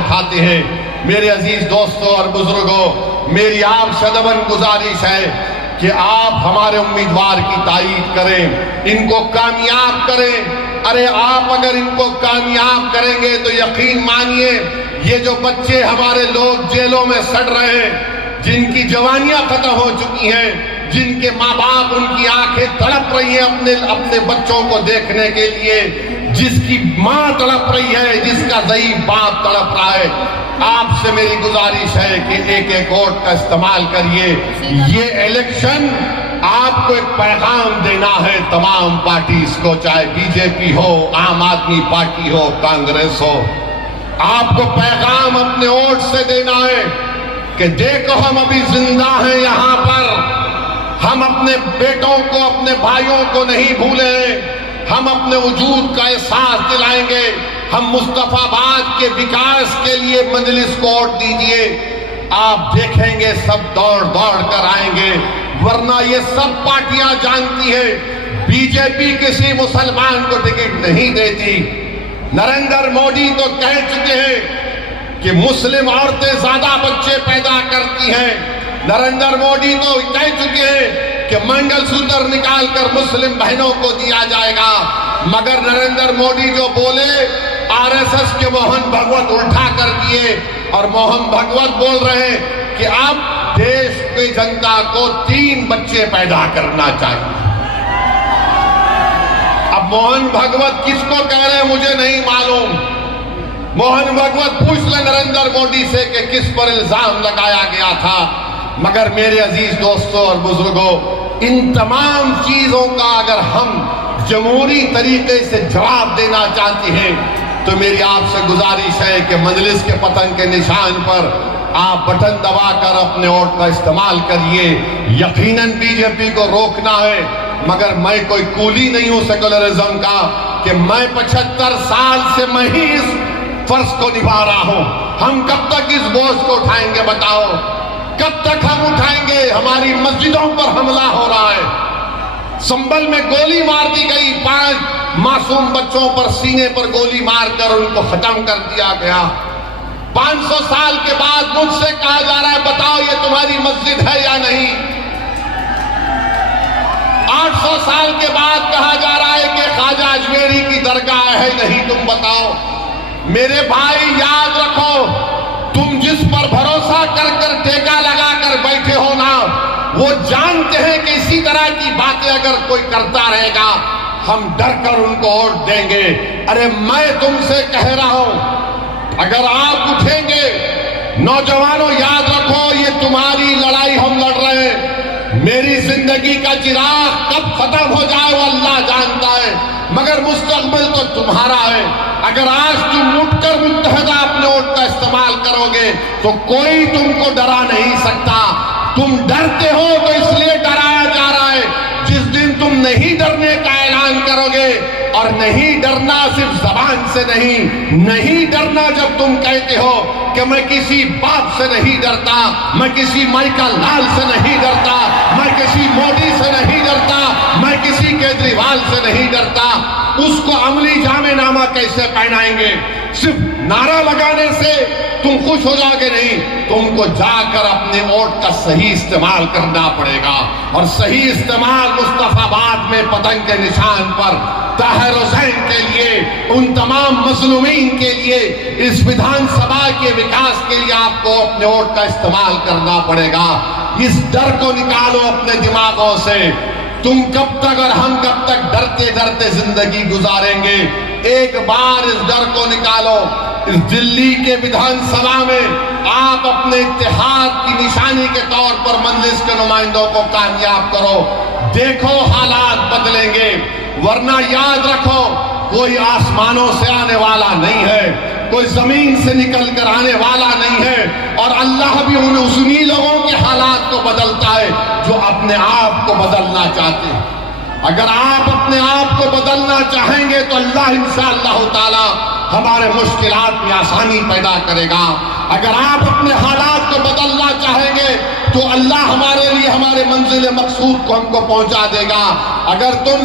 اٹھاتے ہیں۔ میرے عزیز دوستوں اور بزرگوں، میری آپ سے ادباً گزارش ہے کہ آپ ہمارے امیدوار کی تائید کریں، ان کو کامیاب کریں۔ ارے آپ اگر ان کو کامیاب کریں گے تو یقین مانیے یہ جو بچے ہمارے لوگ جیلوں میں سڑ رہے ہیں، جن کی جوانیاں ختم ہو چکی ہیں، جن کے ماں باپ ان کی آنکھیں تڑپ رہی ہیں اپنے بچوں کو دیکھنے کے لیے، جس کی ماں تڑپ رہی ہے، جس کا ضعیف باپ تڑپ رہا ہے، آپ سے میری گزارش ہے کہ ایک ایک ووٹ کا استعمال کریے۔ یہ الیکشن آپ کو ایک پیغام دینا ہے تمام پارٹیز کو، چاہے بی جے پی ہو، عام آدمی پارٹی ہو، کانگریس ہو۔ آپ کو پیغام اپنے ووٹ سے دینا ہے کہ دیکھو ہم ابھی زندہ ہیں یہاں پر، ہم اپنے بیٹوں کو، اپنے بھائیوں کو نہیں بھولے، ہم اپنے وجود کا احساس دلائیں گے۔ ہم مصطفیٰ آباد کے وکاس کے لیے مجلس کو ووٹ دیجئے، آپ دیکھیں گے سب دوڑ دوڑ کر آئیں گے۔ ورنہ یہ سب پارٹیاں جانتی ہیں بی جے پی کسی مسلمان کو ٹکٹ نہیں دیتی۔ نریندر مودی تو کہہ چکے ہیں کہ مسلم عورتیں زیادہ بچے پیدا کرتی ہیں۔ نریندر مودی تو کہہ چکے ہیں کہ منگل سوتر نکال کر مسلم بہنوں کو دیا جائے گا، مگر نریندر مودی جو بولے آر ایس ایس کے موہن بھگوت الٹا کر دیے، اور موہن بھگوت بول رہے ہیں کہ اب دیش کی جنتا کو 3 بچے پیدا کرنا چاہیے۔ اب موہن بھگوت کس کو کہہ رہے ہیں مجھے نہیں معلوم۔ موہن بھگوت پوچھ لیں نریندر مودی سے کہ کس پر الزام لگایا گیا تھا۔ مگر میرے عزیز دوستوں اور بزرگوں، ان تمام چیزوں کا اگر ہم جمہوری طریقے سے جواب دینا چاہتے ہیں تو میری آپ سے گزارش ہے کہ مجلس کے پتنگ کے نشان پر آپ بٹن دبا کر اپنے ووٹ کا استعمال کریے۔ یقیناً بی جے پی کو روکنا ہے، مگر میں کوئی کولی نہیں ہوں سیکولرزم کا کہ میں 75 سال سے میں ہی اس فرض کو نبھا رہا ہوں۔ ہم کب تک اس بوجھ کو اٹھائیں گے بتاؤ؟ کب تک ہم اٹھائیں گے؟ ہماری مسجدوں پر حملہ ہو رہا ہے، سنبل میں گولی مار دی گئی، 5 معصوم بچوں پر سینے پر گولی مار کر ان کو ختم کر دیا گیا۔ 500 سال کے بعد مجھ سے کہا جا رہا ہے بتاؤ یہ تمہاری مسجد ہے یا نہیں؟ 800 سال کے بعد کہا جا رہا ہے کہ خواجہ اجمیری کی درگاہ ہے نہیں، تم بتاؤ۔ میرے بھائی یاد رکھو، تم جس پر بھروسہ کر کر ٹیکا لگا کر بیٹھے ہو نا، وہ جانتے ہیں کہ اسی طرح کی باتیں اگر کوئی کرتا رہے گا ہم ڈر کر ان کو ووٹ دیں گے۔ ارے میں تم سے کہہ رہا ہوں اگر آپ اٹھیں گے، نوجوانوں یاد رکھو یہ تمہاری لڑائی ہم لڑ رہے ہیں۔ میری زندگی کا چراغ کب ختم ہو جائے وہ اللہ جانتا ہے، مگر مستقبل تو تمہارا ہے۔ اگر آج تم اٹھ کر متحدہ اپنے ووٹ کا استعمال کرو گے تو کوئی تم کو ڈرا نہیں سکتا۔ تم ڈرتے ہو تو اس لیے ڈرایا جا رہا ہے۔ جس دن تم نہیں ڈرنے کا اعلان کرو گے، اور نہیں ڈرنا صرف زبان سے نہیں ڈرنا جب تم کہتے ہو کہ میں کسی باپ سے نہیں ڈرتا، میں کسی مائیکل لال سے نہیں ڈرتا، میں کسی مودی سے نہیں ڈرتا، میں کسی کیجریوال سے نہیں ڈرتا، اس کو عملی جامع نامہ کیسے پہنائیں گے؟ صرف نعرہ لگانے سے تم خوش ہو جاؤ گے نہیں، تم کو جا کر اپنے ووٹ کا صحیح استعمال کرنا پڑے گا۔ اور صحیح استعمال مصطفیٰ آباد میں پتنگ کے نشان پر طاہر حسین کے لیے، ان تمام مظلومین کے لیے، اس ویدھان سبھا کے وکاس کے لیے آپ کو اپنے ووٹ کا استعمال کرنا پڑے گا۔ اس ڈر کو نکالو اپنے دماغوں سے۔ تم کب تک اور ہم کب تک ڈرتے ڈرتے زندگی گزاریں گے؟ ایک بار اس ڈر کو نکالو۔ اس دلی کے ویدھان سبھا میں آپ اپنے اتحاد کی نشانی کے طور پر مجلس کے نمائندوں کو کامیاب کرو، دیکھو حالات بدلیں گے۔ ورنہ یاد رکھو کوئی آسمانوں سے آنے والا نہیں ہے، کوئی زمین سے نکل کر آنے والا نہیں ہے، اور اللہ بھی انہی لوگوں کے حالات کو بدلتا ہے جو اپنے آپ کو بدلنا چاہتے ہیں۔ اگر آپ اپنے آپ کو بدلنا چاہیں گے تو اللہ انشاءاللہ تعالی ہمارے مشکلات میں آسانی پیدا کرے گا۔ اگر آپ اپنے حالات کو بدلنا چاہیں گے تو اللہ ہمارے لیے ہمارے منزل مقصود کو ہم کو پہنچا دے گا۔ اگر تم